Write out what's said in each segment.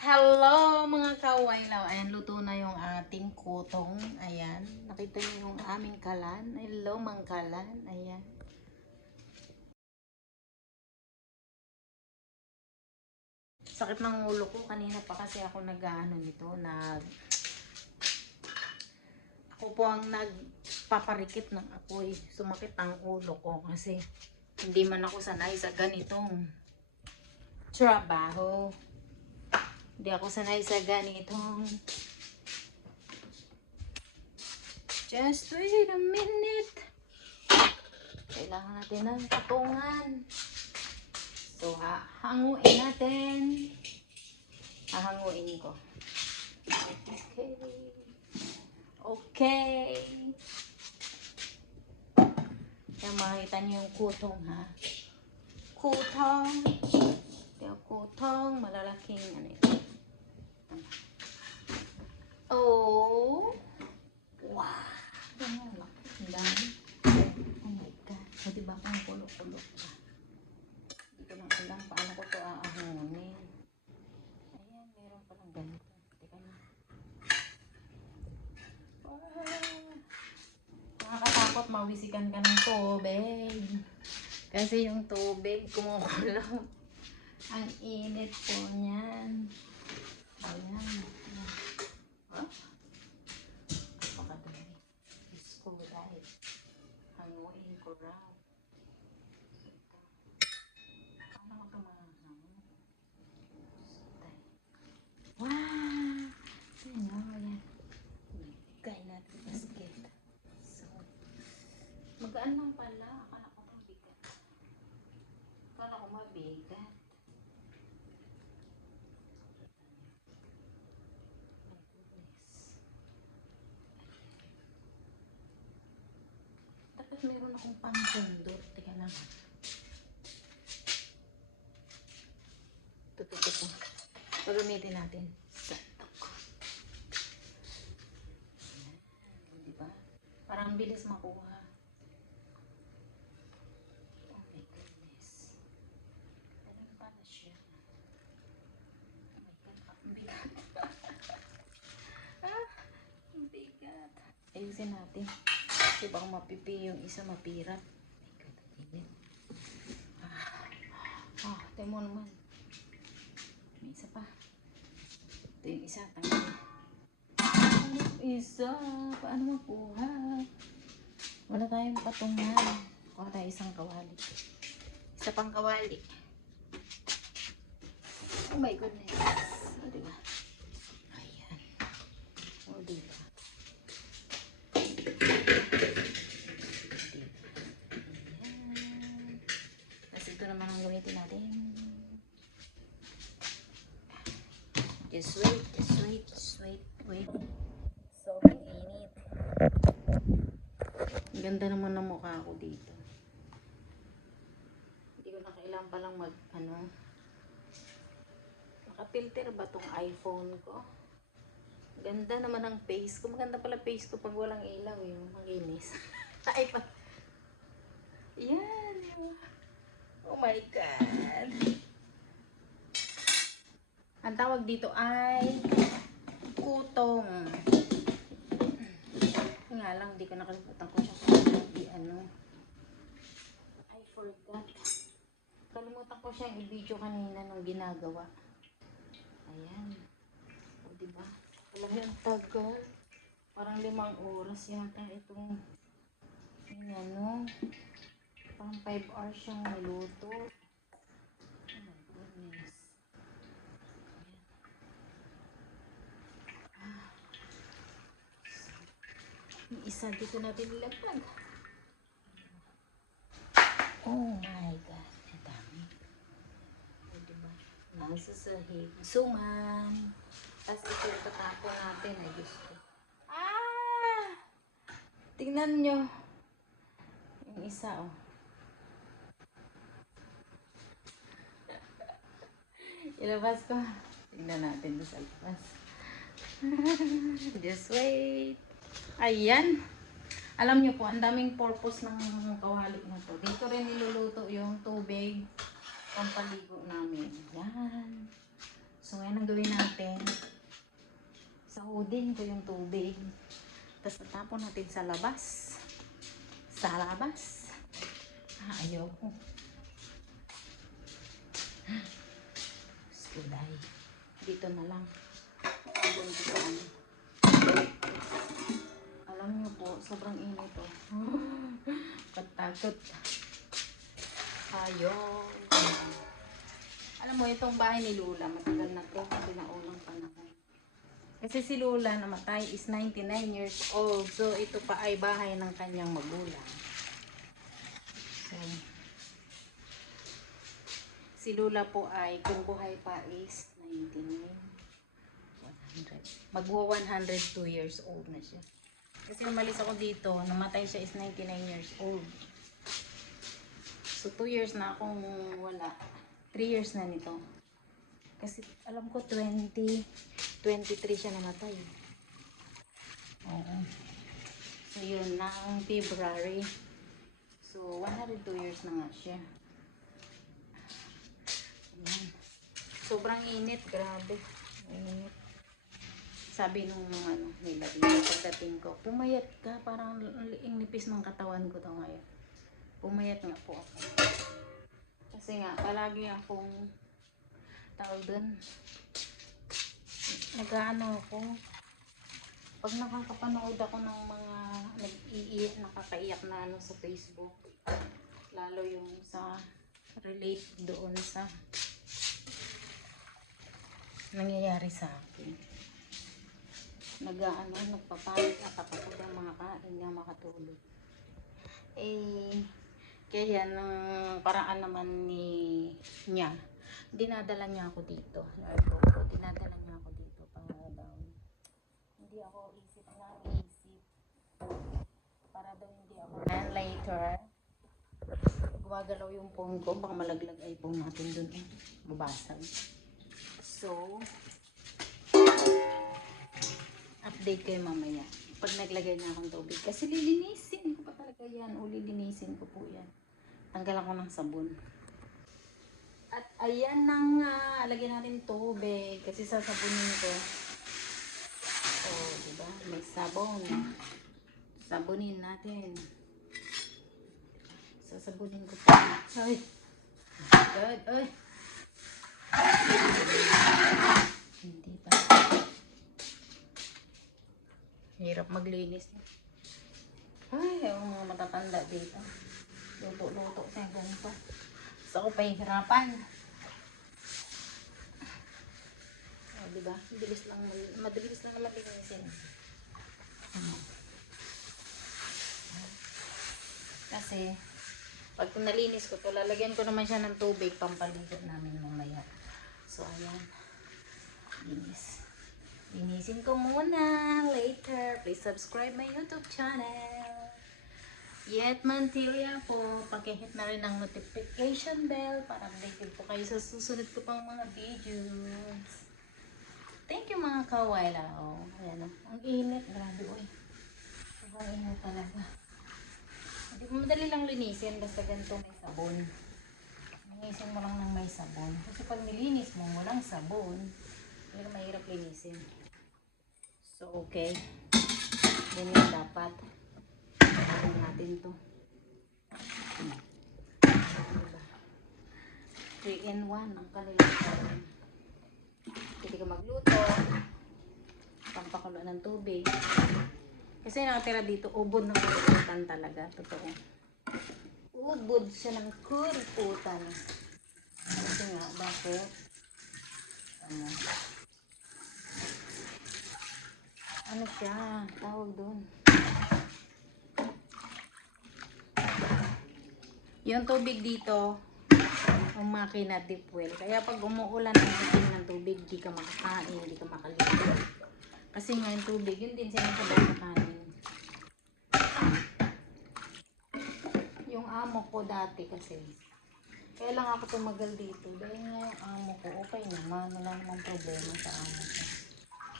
Hello mga kawaylaw. Ayan, luto na yung ating kutong. Ayan, nakita niyo yung aming kalan. Hello mga kalan. Ayan. Sakit ng ulo ko. Kanina pa kasi ako nag-ano nito. Ako po ang nagpaparikit ng apoy. Sumakit ang ulo ko kasi hindi man ako sanay sa ganitong trabaho. Hindi ako sanay sa ganitong. Just wait a minute. Kailangan natin ng patungan. So, hanguin natin. Hahanguin ko. Okay. Okay. Kaya makita niyo yung kutong, ha? Kutong. Yung kutong. Malalaking, ano ito. Oh. Wow. Ang dami. Oh my God. O, diba kung kulo-kulo pa? Hindi ko lang alam paano ko ito aahangunin. Ayan, meron palang ganito. Teka na. Nakakatakot mawisikan ka ng tubig. Kasi yung tubig kumukulo. Ang init po niyan. Ayan. Oh. Napakadami. Diyos ko dahil hanguin ko raw. Paano ko ito mahanguin? Wow! Ayan. Bigay natin basket. So, magaan lang pala. Akala ko mabigat. Akala ko mabigat. My goodness. Dapat meron akong pang-pundot. Teka lang. Ito. Pagamitin natin. Diba? Parang bilis makuha. Oh my goodness. Ganun pala siya. Oh my God. Ang bigat. Ang bigat. Ayusin natin. Kasi baka mapipi yung isa mapirat. Oh my God. Ang init. Tayo mo naman. May isa pa. Ito yung isa. Tanggalin. Isa. Paano makuha? Wala tayong patungan. Kuha tayo isang kawali. Isa pang kawali. Oh my goodness. O, diba? Ayan. O, diba? Ayan. Tapos ito naman ang gamitin natin. Just wait. Sobrang init. Ang ganda naman ng mukha ko dito. Hindi ko na kailangan palang naka-filter ba tong iPhone ko? Ganda naman ang face ko. Maganda pala face ko pag walang ilaw yung makinis. Yan. Oh my God. Ang tawag dito ay kutong. Nga lang, di ko nakalimutan ko siya. I forgot. Kalimutan ko siyang i-video kanina nung ginagawa. Ayan. O, diba? Alam yung tagal. Parang 5 oras yata itong parang 5 hours siyang niluto. Oh my goodness. Yung isa dito natin nilaglag. Oh my God. Ang dami. O, diba? Nasa sahig. Suman. Tapos ito yung tatapon natin. Ay, Diyos ko. Tingnan nyo. Yung isa, oh. Ilabas ko. Tingnan natin doon sa labas. Just wait. Ayan. Alam nyo po, ang daming purpose ng kawali na to. Dito rin niluluto yung tubig pampaligo namin. Yan. So, ngayon ang gawin natin. din ko yung tubig. Tapos natapon natin sa labas. Sa labas. Ayaw ko. Skulay. Dito na lang. Abon ko sa ano. Alam niyo po, sobrang init oh. Katakot. Ayaw. Alam mo, itong bahay ni Lula, matagal na to. Pinaunang panahon. Kasi si Lula namatay is 99 years old. So, ito pa ay bahay ng kanyang magulang. So, si Lula po ay, kung buhay pa is 99, 100. Magwa 102 years old na siya. Kasi umalis ako dito, namatay siya is 99 years old. So, 2 years na akong wala. 3 years na nito. Kasi alam ko 23 siya namatay. Oo. So yun na ang February. So 102 years na nga siya. Ayan. Sobrang init, grabe. Init. Sabi nung ano nila dito pagdating ko, pumayat ka, parang ang nipis ng katawan ko to ngayon. Pumayat nga po ako. Kasi nga, palagi akong tawag dun. Nag-ano ako. Pag nakakapanood ako ng mga nag-iiyak, nakakaiyak na ano sa Facebook. Lalo yung sa relate doon sa nangyayari sa akin. Nagpapalit at ako ng mga kain na makatulog. Kaya ng paraan naman niya, dinadala niya ako dito. Dinadala niya ako dito para daw hindi ako isip. Para daw hindi ako. And later, gumagalaw yung phone ko. Baka malaglag ay phone natin dun. Babasag. So, update kayo mamaya. Pag naglagay na akong tubig. Kasi lilinisin ko pa talaga yan. O lilinisin ko po yan. Tanggalan ko ng sabon. At ayan na nga. Lagyan natin tubig. Kasi sasabunin ko. Oh, diba? May sabon. Sabunin natin. Sasabunin ko pa. Ay. God. Ay. Hindi pa. Hirap maglinis. Ay, yung mga matatanda dito. Luto-luto sa ganito. So, ako pahihirapan. O, diba? Madalis lang naman linisin. Kasi, pag nalinis ko to, lalagyan ko naman siya ng tubig pampaligo namin mamaya. So, ayan. Linis. Linisin ko muna later. Please subscribe my YouTube channel. Yet Mantilla po, pakihit na rin ang notification bell para updated po kayo sa susunod ko pang mga videos. Thank you mga kawala. Ayan o. Ang init. Grabe oy. Sobrang init talaga. Hindi mo madali lang linisin basta ganito may sabon. Linisin mo lang ng may sabon. Kasi pag nilinis mo walang sabon, pero mahirap linisin. So okay. Ganyan dapat. Ano natin to. 3-in-1 ang kanilang gawin. Pwede ka magluto. Pampakulo ng tubig. Kasi nakatira dito, ubod ng kuriputan talaga. Totoo. Ubod siya ng kuriputan. Kasi nga, bakit? Ano siya? Tawag doon. Yung tubig dito, ang makina deep well. Kaya pag umuulan ang itim ng tubig, di ka makakain, di ka makaligo. Kasi nga yung tubig, yun din sinasabaw sa kanin. Yung amo ko dati kasi, kaya lang ako tumagal dito. Dahil nga yung amo ko, okay naman. Wala namang problema sa amo ko.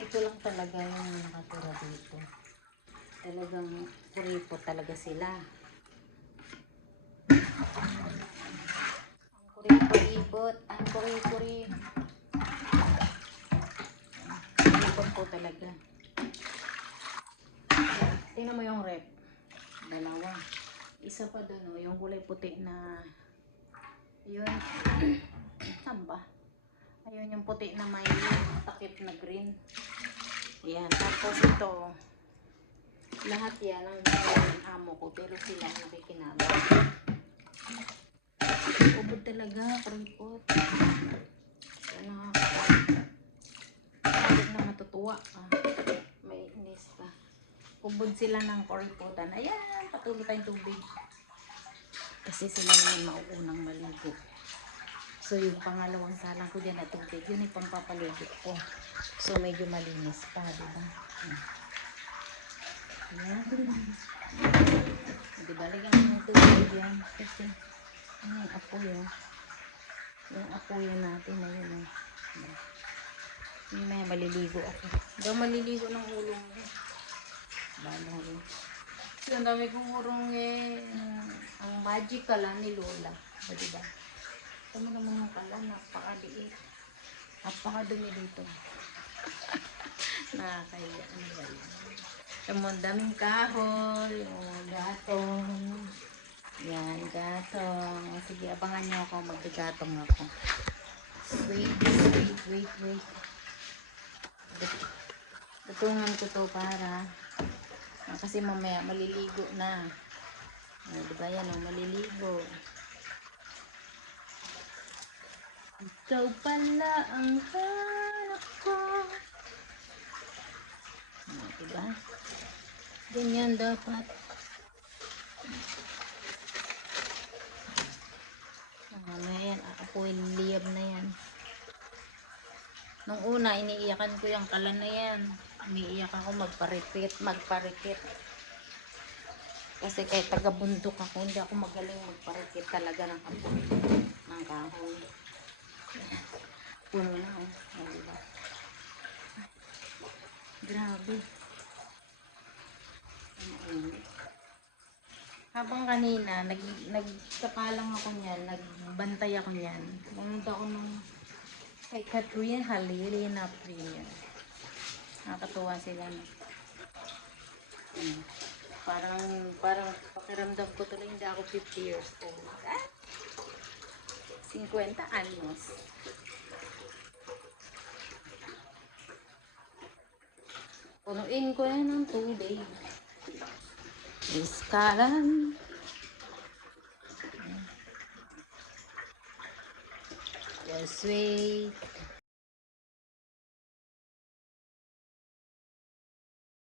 Ito lang talaga yung nakatira dito. Talagang kuripo talaga sila. Ang kuripo-ipot. Ang kuripo-ipot po talaga. Tingnan mo yung rep. Dalawa. Isa pa doon, yung kulay puti na yun. Saan ba? Ayun yung puti na may takip na green. Yan. Tapos ito, lahat yan ang amo ko, pero sila nakikinabang. Ubod talaga, kuripot. Yan nakakapagod na matutuwa. May inis pa. Ubod sila ng kuripotan. Ayan, patuloy tayong tubig. Kasi sila naman mauunang maligo. So yung pangalawang salang ko dyan na tubig, yun yung pangpapaligo ko. So medyo malinis pa, diba? Ayan. Diba, lagyan ko ng tubig yan. Kasi, ano yung apoy yun? Yung apoy natin na yun. Yung may maliligo ako. Diba maliligo ng ulo mo. Bala rin. So, ang dami kong urong ang magic kala ni Lola. O, diba? Tama naman yung kala, napakaliit. Napakadumi dito. Nakakaya. Ano ba yun? Ang daming kahoy. O, gatong. Yan, gatong. Sige, abangan nyo ako. Magbigatong ako. Wait. Tutungan ko to para kasi mamaya maliligo na. Diba yan o, maliligo. Ikaw pala ang hanap ko. Diba? Ganyan dapat. Mamaya yan, apoy liyab na yan. Nung una, iniiyakan ko yung kalan na yan. Iniiyak ako magparikit. Kasi kahit taga-bundok ako, hindi ako magaling magparikit talaga ng apoy. Ng kahoy. Puno na oh. Diba? Grabe. Habang kanina, nagkapalang ako niyan, nagbantay ako niyan. Pumunta ako nung kay Catherine Halili na premium. Nakakatuwa sila. Parang pakiramdam ko tuloy hindi ako 50 years old. 50 anyos. Punuin ko yan ng tubig. Iskalan. Just wait.